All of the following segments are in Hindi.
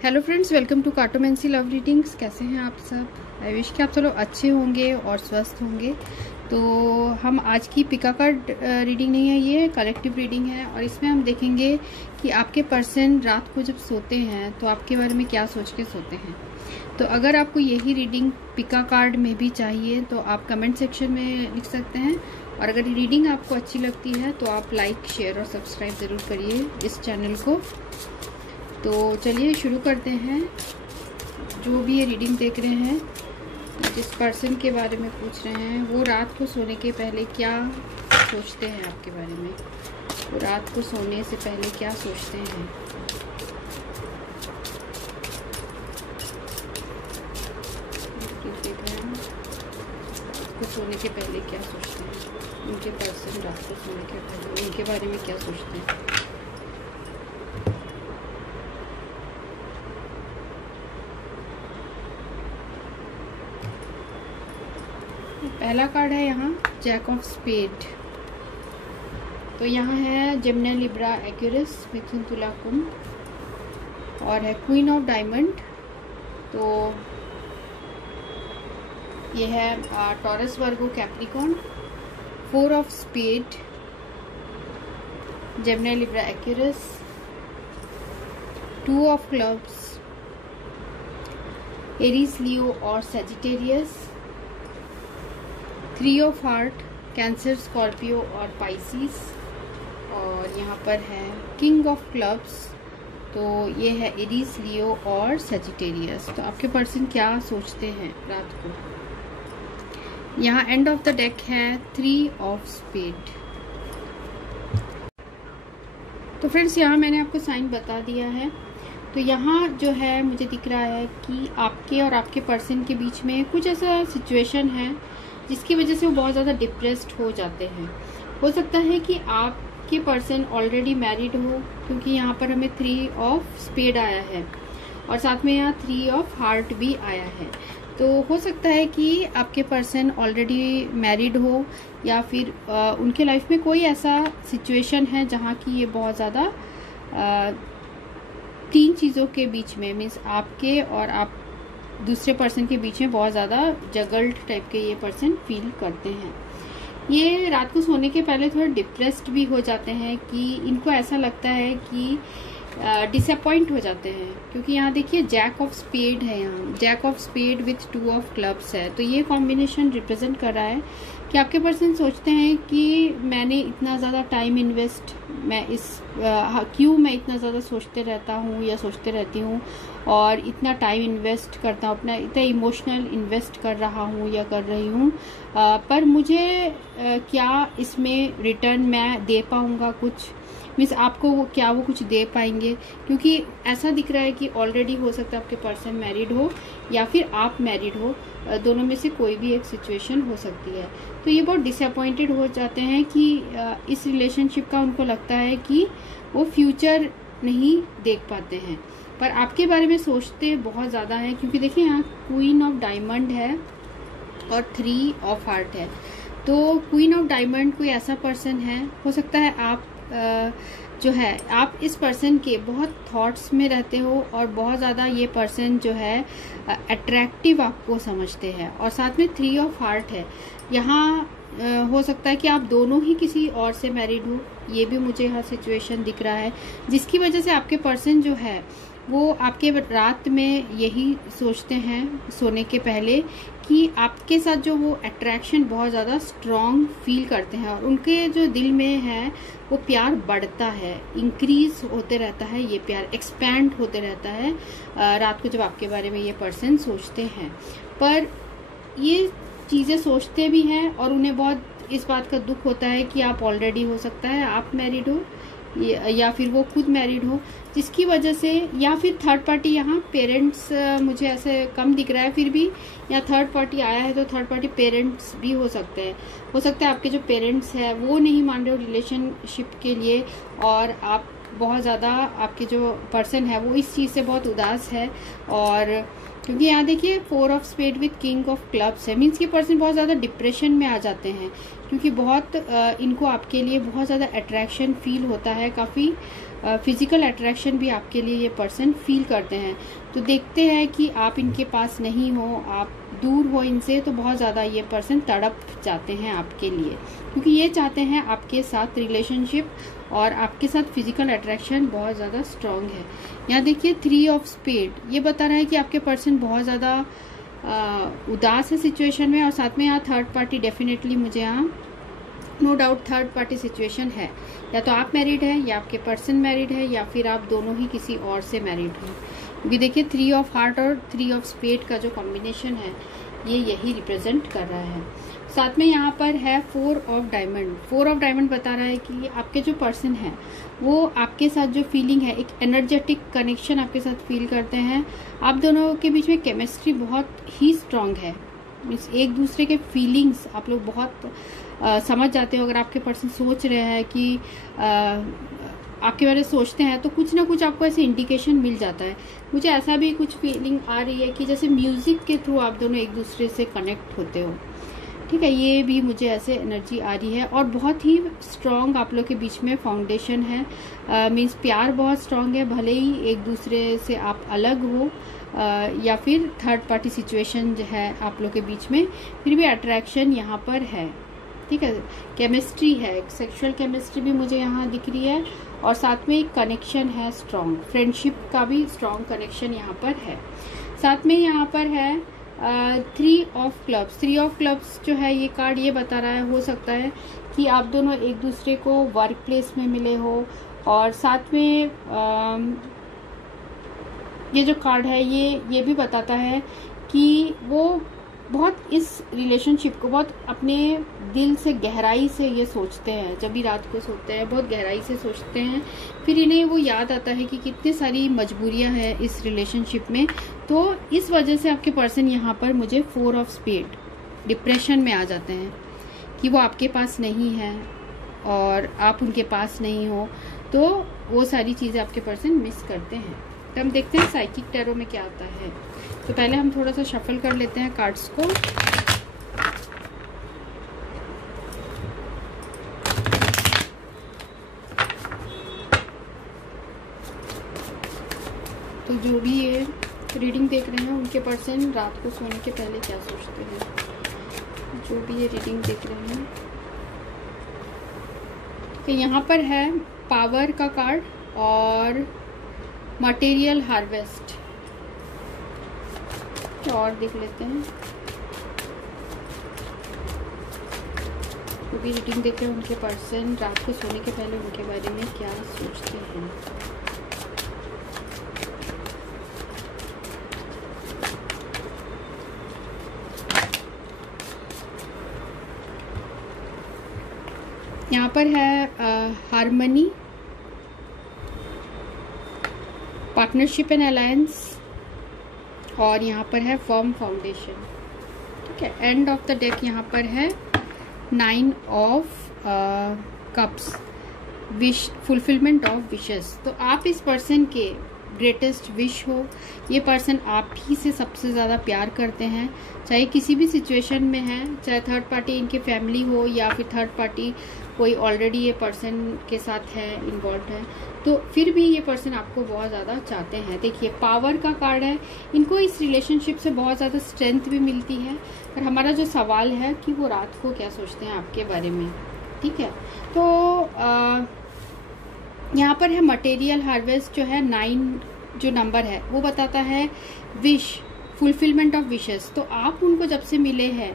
Hello friends, welcome to cartomancy love readings. कैसे हैं आप सब? आई विश कि आप सब लोग अच्छे होंगे और स्वस्थ होंगे। तो हम आज की पिका कार्ड रीडिंग नहीं है, ये कलेक्टिव रीडिंग है और इसमें हम देखेंगे कि आपके पर्सन रात को जब सोते हैं तो आपके बारे में क्या सोच के सोते हैं। तो अगर आपको यही रीडिंग पिका कार्ड में भी चाहिए तो आप कमेंट सेक्शन में लिख सकते हैं, और अगर रीडिंग आपको अच्छी लगती है तो आप लाइक, शेयर और सब्सक्राइब ज़रूर करिए इस चैनल को। तो चलिए शुरू करते हैं। जो भी ये रीडिंग देख रहे हैं, जिस पर्सन के बारे में पूछ रहे हैं, वो रात को सोने के पहले क्या सोचते हैं आपके बारे में। वो रात को सोने से पहले क्या सोचते हैं। देख रहे हैं रात को सोने के पहले क्या सोचते हैं। उनके पर्सन रात को सोने के पहले उनके बारे में क्या सोचते हैं। पहला कार्ड है यहाँ जैक ऑफ स्पेड। तो यहाँ है जेमिनी, लिब्रा, एक्वेरियस, मिथुन, तुला, कुंभ, और है क्वीन ऑफ डायमंड। तो ये है Taurus, Virgo, Capricorn. Four of spade, Gemini, Libra, Aquarius. Two of clubs, Aries, Leo और Sagittarius. Three of heart, Cancer, Scorpio और पाइसिस। और यहाँ पर है किंग ऑफ क्लब्स। तो ये है एरीज, लियो और सजिटेरियस। तो आपके पर्सन क्या सोचते हैं रात को। यहाँ एंड ऑफ द डेक है थ्री ऑफ स्पेड। तो फ्रेंड्स, यहाँ मैंने आपको साइन बता दिया है। तो यहाँ जो है मुझे दिख रहा है कि आपके और आपके पर्सन के बीच में कुछ ऐसा सिचुएशन है जिसकी वजह से वो बहुत ज़्यादा डिप्रेस्ड हो जाते हैं। हो सकता है कि आपके पर्सन ऑलरेडी मैरिड हो, क्योंकि यहाँ पर हमें थ्री ऑफ स्पेड आया है और साथ में यहाँ थ्री ऑफ हार्ट भी आया है। तो हो सकता है कि आपके पर्सन ऑलरेडी मैरिड हो, या फिर उनके लाइफ में कोई ऐसा सिचुएशन है जहाँ की ये बहुत ज़्यादा तीन चीज़ों के बीच में, मीन्स आपके और आप दूसरे पर्सन के बीच में बहुत ज़्यादा जगल्ड टाइप के ये पर्सन फील करते हैं। ये रात को सोने के पहले थोड़ा डिप्रेस्ड भी हो जाते हैं कि इनको ऐसा लगता है कि डिसअपॉइंट हो जाते हैं, क्योंकि यहाँ देखिए जैक ऑफ स्पेड है। यहाँ jack of spade with two of clubs है। तो ये कॉम्बिनेशन रिप्रेजेंट कर रहा है कि आपके पर्सन सोचते हैं कि मैंने इतना ज़्यादा टाइम इन्वेस्ट, क्यों मैं इतना ज़्यादा सोचते रहता हूँ या सोचते रहती हूँ और इतना टाइम इन्वेस्ट करता हूँ, अपना इतना इमोशनल इन्वेस्ट कर रहा हूँ या कर रही हूँ, पर मुझे क्या इसमें रिटर्न मैं दे पाऊँगा कुछ, मीन्स आपको क्या वो कुछ दे पाएंगे। क्योंकि ऐसा दिख रहा है कि ऑलरेडी हो सकता है आपके पर्सन मैरिड हो या फिर आप मैरिड हो, दोनों में से कोई भी एक सिचुएशन हो सकती है। तो ये बहुत डिसअपॉइंटेड हो जाते हैं कि इस रिलेशनशिप का उनको लगता है कि वो फ्यूचर नहीं देख पाते हैं, पर आपके बारे में सोचते बहुत ज़्यादा है। क्योंकि देखिए यहाँ क्वीन ऑफ डायमंड है और थ्री ऑफ हार्ट है। तो क्वीन ऑफ डायमंड कोई ऐसा पर्सन है, हो सकता है आप जो है आप इस पर्सन के बहुत थॉट्स में रहते हो और बहुत ज़्यादा ये पर्सन जो है अट्रैक्टिव आपको समझते हैं। और साथ में थ्री ऑफ हार्ट है। यहाँ हो सकता है कि आप दोनों ही किसी और से मैरिड हो, ये भी मुझे यहाँ सिचुएशन दिख रहा है, जिसकी वजह से आपके पर्सन जो है वो आपके रात में यही सोचते हैं सोने के पहले कि आपके साथ जो वो अट्रैक्शन बहुत ज़्यादा स्ट्रॉन्ग फील करते हैं, और उनके जो दिल में है वो प्यार बढ़ता है, इंक्रीज होते रहता है, ये प्यार एक्सपैंड होते रहता है रात को जब आपके बारे में ये पर्सन सोचते हैं। पर ये चीज़ें सोचते भी हैं और उन्हें बहुत इस बात का दुख होता है कि आप ऑलरेडी, हो सकता है आप मैरिड हो या फिर वो खुद मैरिड हो, जिसकी वजह से, या फिर थर्ड पार्टी, यहाँ पेरेंट्स मुझे ऐसे कम दिख रहा है, फिर भी यहाँ थर्ड पार्टी आया है तो थर्ड पार्टी पेरेंट्स भी हो सकते हैं। हो सकता है आपके जो पेरेंट्स हैं वो नहीं मान रहे हो रिलेशनशिप के लिए, और आप बहुत ज़्यादा आपके जो पर्सन है वो इस चीज़ से बहुत उदास है। और क्योंकि यहाँ देखिए 4 of spade with king of clubs है, मीन्स कि पर्सन बहुत ज़्यादा डिप्रेशन में आ जाते हैं, क्योंकि बहुत इनको आपके लिए बहुत ज़्यादा अट्रैक्शन फील होता है, काफ़ी फिजिकल अट्रैक्शन भी आपके लिए ये पर्सन फील करते हैं। तो देखते हैं कि आप इनके पास नहीं हो, आप दूर हो इनसे, तो बहुत ज़्यादा ये पर्सन तड़प जाते हैं आपके लिए, क्योंकि ये चाहते हैं आपके साथ रिलेशनशिप और आपके साथ फिजिकल अट्रैक्शन बहुत ज़्यादा स्ट्रॉन्ग है। यहाँ देखिए 3 ऑफ स्पेड, ये बता रहा है कि आपके पर्सन बहुत ज़्यादा उदास है सिचुएशन में, और साथ में यहाँ थर्ड पार्टी डेफिनेटली मुझे यहाँ no doubt third party situation है, या तो आप मैरिड है या आपके पर्सन मैरिड है, या फिर आप दोनों ही किसी और से मैरिड हैं, क्योंकि देखिए 3 ऑफ हार्ट और 3 ऑफ स्पेड का जो कॉम्बिनेशन है ये यही रिप्रेजेंट कर रहा है। साथ में यहाँ पर है 4 ऑफ डायमंड। 4 ऑफ डायमंड बता रहा है कि आपके जो पर्सन है वो आपके साथ जो फीलिंग है, एक एनर्जेटिक कनेक्शन आपके साथ फील करते हैं। आप दोनों के बीच में केमिस्ट्री बहुत ही स्ट्रांग है, मीन्स एक दूसरे के फीलिंग्स आप लोग बहुत समझ जाते हो। अगर आपके पर्सन सोच रहे हैं कि आपके बारे में सोचते हैं, तो कुछ ना कुछ आपको ऐसे इंडिकेशन मिल जाता है। मुझे ऐसा भी कुछ फीलिंग आ रही है कि जैसे म्यूजिक के थ्रू आप दोनों एक दूसरे से कनेक्ट होते हो, ठीक है, ये भी मुझे ऐसे एनर्जी आ रही है। और बहुत ही स्ट्रॉन्ग आप लोग के बीच में फाउंडेशन है, मीन्स प्यार बहुत स्ट्रॉन्ग है, भले ही एक दूसरे से आप अलग हो या फिर थर्ड पार्टी सिचुएशन जो है आप लोग के बीच में, फिर भी अट्रैक्शन यहाँ पर है, ठीक है, केमिस्ट्री है, सेक्सुअल केमिस्ट्री भी मुझे यहाँ दिख रही है, और साथ में एक कनेक्शन है स्ट्रॉन्ग, फ्रेंडशिप का भी स्ट्रॉन्ग कनेक्शन यहाँ पर है। साथ में यहाँ पर है 3 ऑफ क्लब्स। 3 ऑफ क्लब्स जो है ये कार्ड ये बता रहा है, हो सकता है कि आप दोनों एक दूसरे को वर्क प्लेस में मिले हो, और साथ में ये जो कार्ड है ये भी बताता है कि वो बहुत इस रिलेशनशिप को बहुत अपने दिल से गहराई से ये सोचते हैं, जब भी रात को सोते हैं बहुत गहराई से सोचते हैं, फिर इन्हें वो याद आता है कि कितनी सारी मजबूरियां हैं इस रिलेशनशिप में। तो इस वजह से आपके पर्सन यहाँ पर मुझे 4 ऑफ स्पेड डिप्रेशन में आ जाते हैं कि वो आपके पास नहीं है और आप उनके पास नहीं हो, तो वो सारी चीज़ें आपके पर्सन मिस करते हैं। तो हम देखते हैं साइकिक टैरो में क्या आता है। तो पहले हम थोड़ा सा शफल कर लेते हैं कार्ड्स को। तो जो भी ये रीडिंग देख रहे हैं उनके पर्सन रात को सोने के पहले क्या सोचते हैं, जो भी ये रीडिंग देख रहे हैं। तो यहाँ पर है पावर का कार्ड और मटेरियल हार्वेस्ट, और देख लेते हैं जो भी रीडिंग देख रहे हैं उनके पर्सन रात को सोने के पहले उनके बारे में क्या सोचते हैं। यहाँ पर है हार्मनी, पार्टनरशिप एंड अलायंस, और यहाँ पर है फर्म फाउंडेशन, ठीक है। एंड ऑफ द डेक यहाँ पर है 9 of cups, wish, fulfilment of wishes. तो आप इस पर्सन के ग्रेटेस्ट विश हो, ये पर्सन आप ही से सबसे ज़्यादा प्यार करते हैं, चाहे किसी भी सिचुएशन में है, चाहे थर्ड पार्टी इनके फैमिली हो या फिर थर्ड पार्टी कोई ऑलरेडी ये पर्सन के साथ है, इन्वॉल्व है, तो फिर भी ये पर्सन आपको बहुत ज़्यादा चाहते हैं। देखिए पावर का कार्ड है, इनको इस रिलेशनशिप से बहुत ज़्यादा स्ट्रेंथ भी मिलती है। और हमारा जो सवाल है कि वो रात को क्या सोचते हैं आपके बारे में, ठीक है। तो यहाँ पर है मटेरियल हार्वेस्ट, जो है 9 जो नंबर है वो बताता है विश, फुलफिलमेंट ऑफ विशेस। तो आप उनको जब से मिले हैं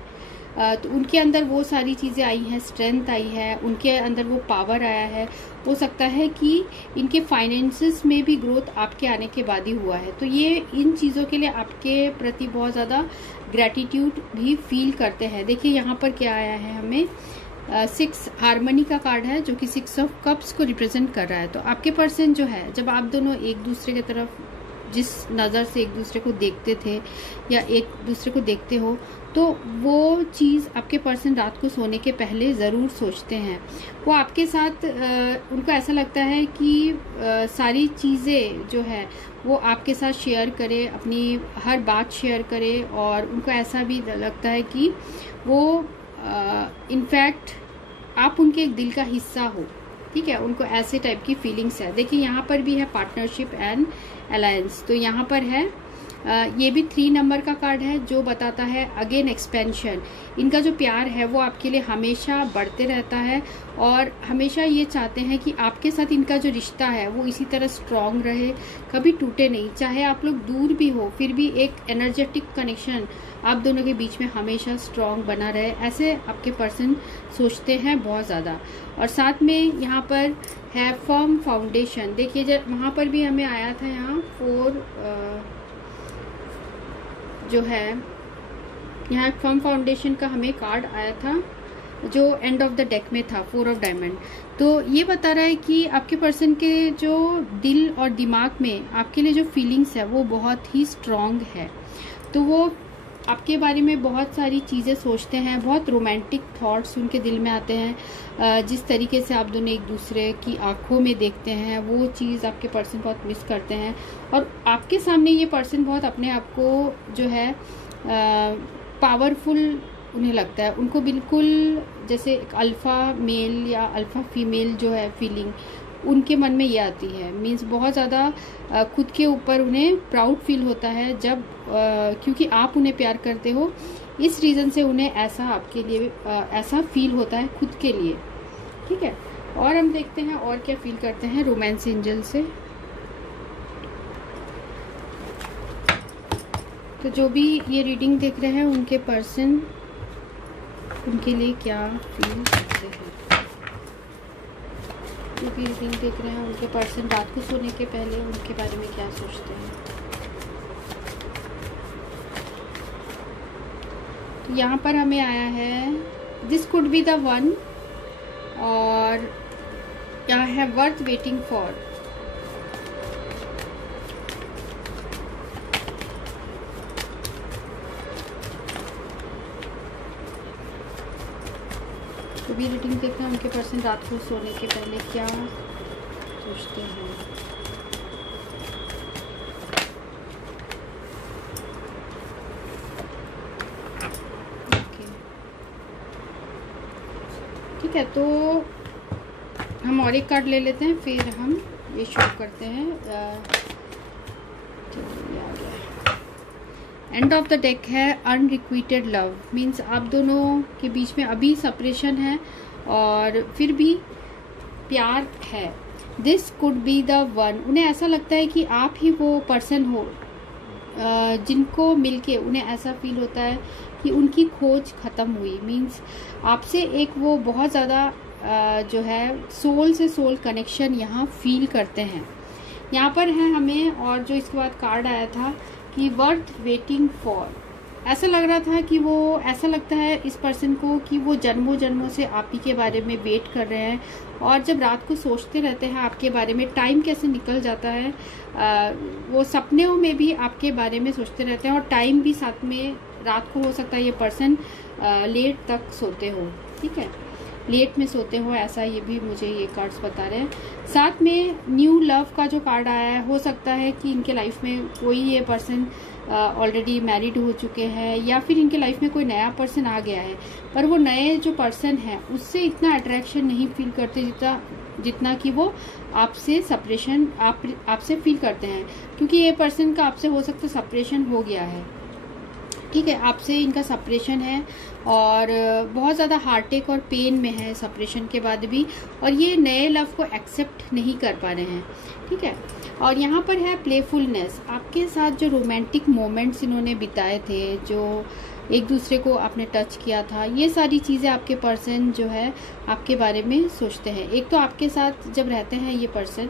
तो उनके अंदर वो सारी चीज़ें आई हैं, स्ट्रेंथ आई है, उनके अंदर वो पावर आया है। हो सकता है कि इनके फाइनेंसेस में भी ग्रोथ आपके आने के बाद ही हुआ है, तो ये इन चीज़ों के लिए आपके प्रति बहुत ज़्यादा ग्रेटिट्यूड भी फील करते हैं। देखिए यहाँ पर क्या आया है हमें, 6 हार्मनी का कार्ड है जो कि 6 ऑफ कप्स को रिप्रेजेंट कर रहा है। तो आपके पर्सन जो है, जब आप दोनों एक दूसरे की तरफ जिस नज़र से एक दूसरे को देखते थे या एक दूसरे को देखते हो, तो वो चीज़ आपके पर्सन रात को सोने के पहले ज़रूर सोचते हैं। वो आपके साथ उनको ऐसा लगता है कि सारी चीज़ें जो है वो आपके साथ शेयर करे, अपनी हर बात शेयर करे, और उनको ऐसा भी लगता है कि वो इनफैक्ट आप उनके एक दिल का हिस्सा हो। ठीक है, उनको ऐसे टाइप की फीलिंग्स है। देखिए यहाँ पर भी है पार्टनरशिप एंड अलायंस, तो यहाँ पर है ये भी 3 नंबर का कार्ड है जो बताता है अगेन एक्सपेंशन। इनका जो प्यार है वो आपके लिए हमेशा बढ़ते रहता है और हमेशा ये चाहते हैं कि आपके साथ इनका जो रिश्ता है वो इसी तरह स्ट्रांग रहे, कभी टूटे नहीं। चाहे आप लोग दूर भी हो फिर भी एक एनर्जेटिक कनेक्शन आप दोनों के बीच में हमेशा स्ट्रांग बना रहे, ऐसे आपके पर्सन सोचते हैं बहुत ज़्यादा। और साथ में यहाँ पर है फर्म फाउंडेशन। देखिए जब वहाँ पर भी हमें आया था, यहाँ 4 जो है यहाँ फर्म फाउंडेशन का हमें कार्ड आया था जो एंड ऑफ द डेक में था, 4 ऑफ डायमंड। तो ये बता रहा है कि आपके पर्सन के जो दिल और दिमाग में आपके लिए जो फीलिंग्स है वो बहुत ही स्ट्रांग है। तो वो आपके बारे में बहुत सारी चीज़ें सोचते हैं, बहुत रोमांटिक थॉट्स उनके दिल में आते हैं। जिस तरीके से आप दोनों एक दूसरे की आंखों में देखते हैं वो चीज़ आपके पर्सन बहुत मिस करते हैं। और आपके सामने ये पर्सन बहुत अपने आप को जो है पावरफुल उन्हें लगता है। उनको बिल्कुल जैसे एक अल्फ़ा मेल या अल्फ़ा फीमेल जो है फीलिंग उनके मन में ये आती है। मीन्स बहुत ज़्यादा खुद के ऊपर उन्हें प्राउड फील होता है जब क्योंकि आप उन्हें प्यार करते हो, इस रीज़न से उन्हें ऐसा आपके लिए ऐसा फील होता है खुद के लिए। ठीक है, और हम देखते हैं और क्या फील करते हैं रोमांस एंजल से। तो जो भी ये रीडिंग देख रहे हैं उनके पर्सन उनके लिए क्या फील करते हैं, जो भी रीडिंग देख रहे हैं उनके पर्सन रात को सोने के पहले उनके बारे में क्या सोचते हैं। तो यहाँ पर हमें आया है this could be the one, और यहाँ है वर्थ वेटिंग फॉर। तो भी रीडिंग देखना है उनके पर्सन रात को सोने के पहले क्या सोचते हैं। ठीक है, तो हम और एक कार्ड ले लेते हैं फिर हम ये शो करते हैं। एंड ऑफ द डेक है अनरिक्विटेड लव। मीन्स आप दोनों के बीच में अभी सेपरेशन है और फिर भी प्यार है। This could be the one. उन्हें ऐसा लगता है कि आप ही वो पर्सन हो जिनको मिलके उन्हें ऐसा फील होता है कि उनकी खोज ख़त्म हुई। मीन्स आपसे एक वो बहुत ज़्यादा जो है सोल से सोल कनेक्शन यहाँ फील करते हैं। यहाँ पर है हमें, और जो इसके बाद कार्ड आया था कि वर्थ वेटिंग फॉर। ऐसा लग रहा था कि वो ऐसा लगता है इस पर्सन को कि वो जन्मों जन्मों से आप ही के बारे में वेट कर रहे हैं, और जब रात को सोचते रहते हैं आपके बारे में, टाइम कैसे निकल जाता है, वो सपनों में भी आपके बारे में सोचते रहते हैं, और टाइम भी साथ में रात को हो सकता है ये पर्सन लेट तक सोते हो। ठीक है, लेट में सोते हो, ऐसा ये भी मुझे ये कार्ड्स बता रहे हैं। साथ में न्यू लव का जो कार्ड आया है, हो सकता है कि इनके लाइफ में कोई ये पर्सन ऑलरेडी मैरिड हो चुके हैं या फिर इनके लाइफ में कोई नया पर्सन आ गया है, पर वो नए जो पर्सन है उससे इतना अट्रैक्शन नहीं फील करते जितना कि वो आपसे सेपरेशन आपसे फील करते हैं, क्योंकि ये पर्सन का आपसे हो सकता है सेपरेशन हो गया है। ठीक है, आपसे इनका सेपरेशन है और बहुत ज़्यादा हार्टेक और पेन में है सेपरेशन के बाद भी, और ये नए लव को एक्सेप्ट नहीं कर पा रहे हैं। ठीक है, और यहाँ पर है प्लेफुलनेस। आपके साथ जो रोमांटिक मोमेंट्स इन्होंने बिताए थे, जो एक दूसरे को आपने टच किया था, ये सारी चीज़ें आपके पर्सन जो है आपके बारे में सोचते हैं। एक तो आपके साथ जब रहते हैं ये पर्सन,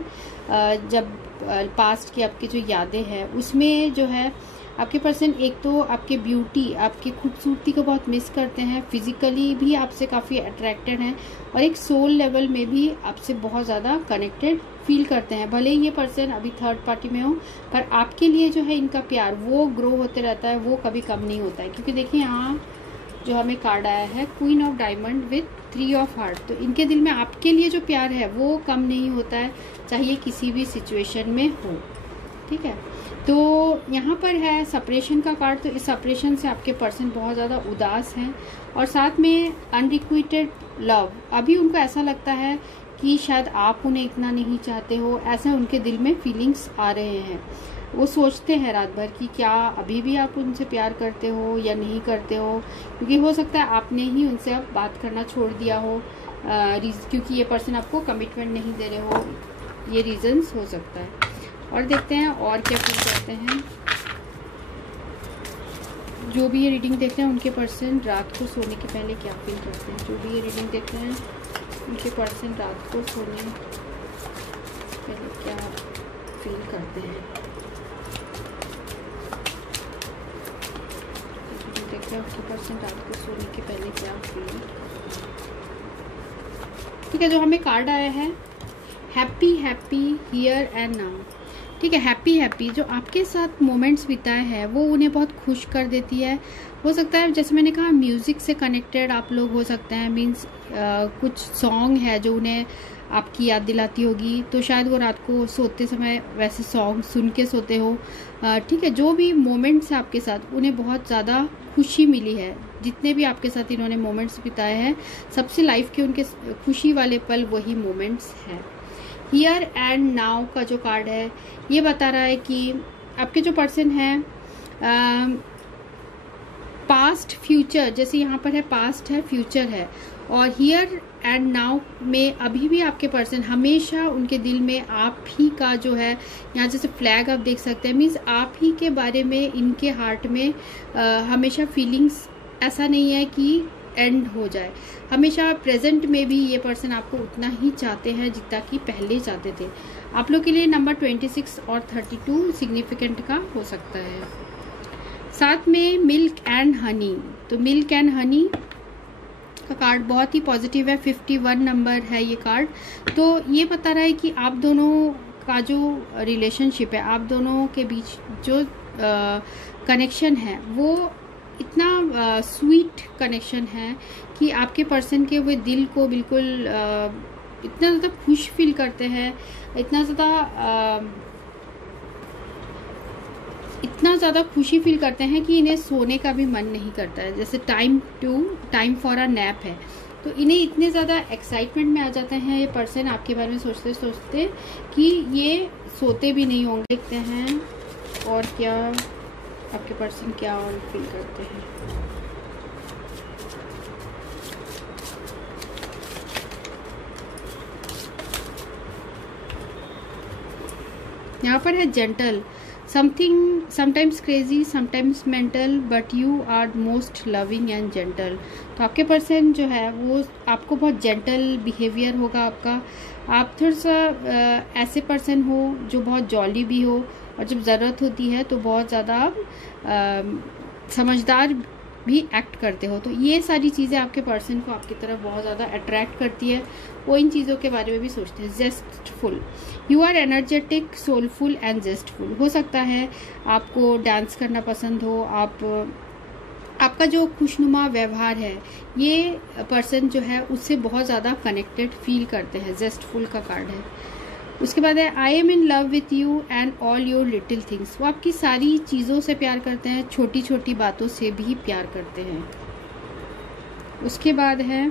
जब पास्ट की आपकी जो यादें हैं उसमें जो है आपके पर्सन एक तो आपके ब्यूटी, आपकी खूबसूरती को बहुत मिस करते हैं, फिजिकली भी आपसे काफ़ी अट्रैक्टेड हैं और एक सोल लेवल में भी आपसे बहुत ज़्यादा कनेक्टेड फील करते हैं। भले ही ये पर्सन अभी थर्ड पार्टी में हो, पर आपके लिए जो है इनका प्यार वो ग्रो होते रहता है, वो कभी कम नहीं होता है। क्योंकि देखिए यहाँ जो हमें कार्ड आया है queen of diamond with 3 of heart, तो इनके दिल में आपके लिए जो प्यार है वो कम नहीं होता है, चाहे किसी भी सिचुएशन में हो। ठीक है, तो यहाँ पर है सेपरेशन का कार्ड। तो इस सेपरेशन से आपके पर्सन बहुत ज़्यादा उदास हैं और साथ में अनरिक्विटेड लव, अभी उनको ऐसा लगता है कि शायद आप उन्हें इतना नहीं चाहते हो, ऐसा उनके दिल में फीलिंग्स आ रहे हैं। वो सोचते हैं रात भर कि क्या अभी भी आप उनसे प्यार करते हो या नहीं करते हो, क्योंकि हो सकता है आपने ही उनसे अब बात करना छोड़ दिया हो, क्योंकि ये पर्सन आपको कमिटमेंट नहीं दे रहे हो, ये रीजंस हो सकता है। और देखते हैं और क्या फील करते हैं जो भी ये रीडिंग देखते हैं उनके पर्सन रात को सोने के पहले क्या फील करते हैं। जो भी ये रीडिंग देखते हैं उनके पर्सन रात को सोने से पहले क्या फील करते हैं। देखते हैं उनके पर्सन रात को सोने के पहले क्या फील। ठीक है, जो हमें कार्ड आया है happy happy here and now. ठीक है, हैप्पी हैप्पी जो आपके साथ मोमेंट्स बिताए हैं वो उन्हें बहुत खुश कर देती है। हो सकता है जैसे मैंने कहा म्यूज़िक से कनेक्टेड आप लोग हो सकते हैं, मीन्स कुछ सॉन्ग है जो उन्हें आपकी याद दिलाती होगी, तो शायद वो रात को सोते समय वैसे सॉन्ग सुन के सोते हो। ठीक है, जो भी मोमेंट्स है आपके साथ उन्हें बहुत ज़्यादा खुशी मिली है। जितने भी आपके साथ इन्होंने मोमेंट्स बिताए हैं सबसे लाइफ के उनके खुशी वाले पल वही मोमेंट्स हैं। हियर एंड नाउ का जो कार्ड है ये बता रहा है कि आपके जो पर्सन है पास्ट फ्यूचर, जैसे यहाँ पर है पास्ट है फ्यूचर है, और हियर एंड नाउ में अभी भी आपके पर्सन हमेशा उनके दिल में आप ही का जो है, यहाँ जैसे फ्लैग आप देख सकते हैं, मीन्स आप ही के बारे में इनके हार्ट में हमेशा फीलिंग्स, ऐसा नहीं है कि एंड हो जाए। हमेशा प्रेजेंट में भी ये पर्सन आपको उतना ही चाहते हैं जितना कि पहले चाहते थे। आप लोग के लिए नंबर 26 और 32 सिग्निफिकेंट का हो सकता है। साथ में मिल्क एंड हनी, तो मिल्क एंड हनी का कार्ड बहुत ही पॉजिटिव है, 51 नंबर है ये कार्ड। तो ये बता रहा है कि आप दोनों का जो रिलेशनशिप है, आप दोनों के बीच जो कनेक्शन है वो इतना स्वीट कनेक्शन है कि आपके पर्सन के वो दिल को बिल्कुल इतना ज़्यादा खुश फील करते हैं, इतना ज़्यादा खुशी फील करते हैं कि इन्हें सोने का भी मन नहीं करता है। जैसे टाइम फॉर अ नैप है, तो इन्हें इतने ज़्यादा एक्साइटमेंट में आ जाते हैं ये पर्सन आपके बारे में सोचते सोचते कि ये सोते भी नहीं होंगे। देखते हैं और क्या आपके पर्सन क्या और फील करते हैं। यहाँ पर है gentle, sometimes crazy sometimes mental but you are most loving and gentle. तो आपके पर्सन जो है वो आपको बहुत जेंटल बिहेवियर होगा आपका। आप थोड़ा सा ऐसे पर्सन हो जो बहुत जॉली भी हो, और जब ज़रूरत होती है तो बहुत ज़्यादा समझदार भी एक्ट करते हो। तो ये सारी चीज़ें आपके पर्सन को आपकी तरफ बहुत ज़्यादा अट्रैक्ट करती है। वो इन चीज़ों के बारे में भी सोचते हैं। Zestful, you are energetic soulful and zestful. हो सकता है आपको डांस करना पसंद हो, आपका जो खुशनुमा व्यवहार है ये पर्सन जो है उससे बहुत ज़्यादा कनेक्टेड फील करते हैं। जेस्टफुल का कार्ड है। उसके बाद है I am in love with you and all your little things. वो आपकी सारी चीज़ों से प्यार करते हैं, छोटी छोटी बातों से भी प्यार करते हैं। उसके बाद है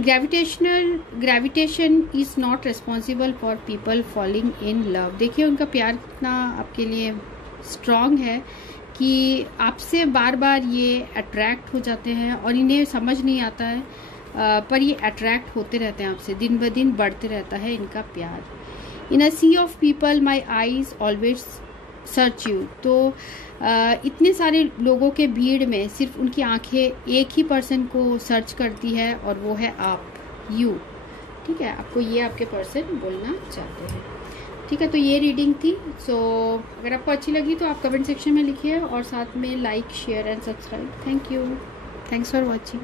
gravitation is not responsible for people falling in love. देखिए उनका प्यार कितना आपके लिए स्ट्रांग है कि आपसे बार बार ये अट्रैक्ट हो जाते हैं और इन्हें समझ नहीं आता है, पर ये अट्रैक्ट होते रहते हैं आपसे, दिन ब दिन बढ़ते रहता है इनका प्यार। In a sea of people my eyes always search you. तो इतने सारे लोगों के भीड़ में सिर्फ उनकी आंखें एक ही पर्सन को सर्च करती है और वो है आप, यू। ठीक है, आपको ये आपके पर्सन बोलना चाहते हैं। ठीक है, तो ये रीडिंग थी। सो अगर आपको अच्छी लगी तो आप कमेंट सेक्शन में लिखिए और साथ में like, share and subscribe. Thank you, thanks for watching.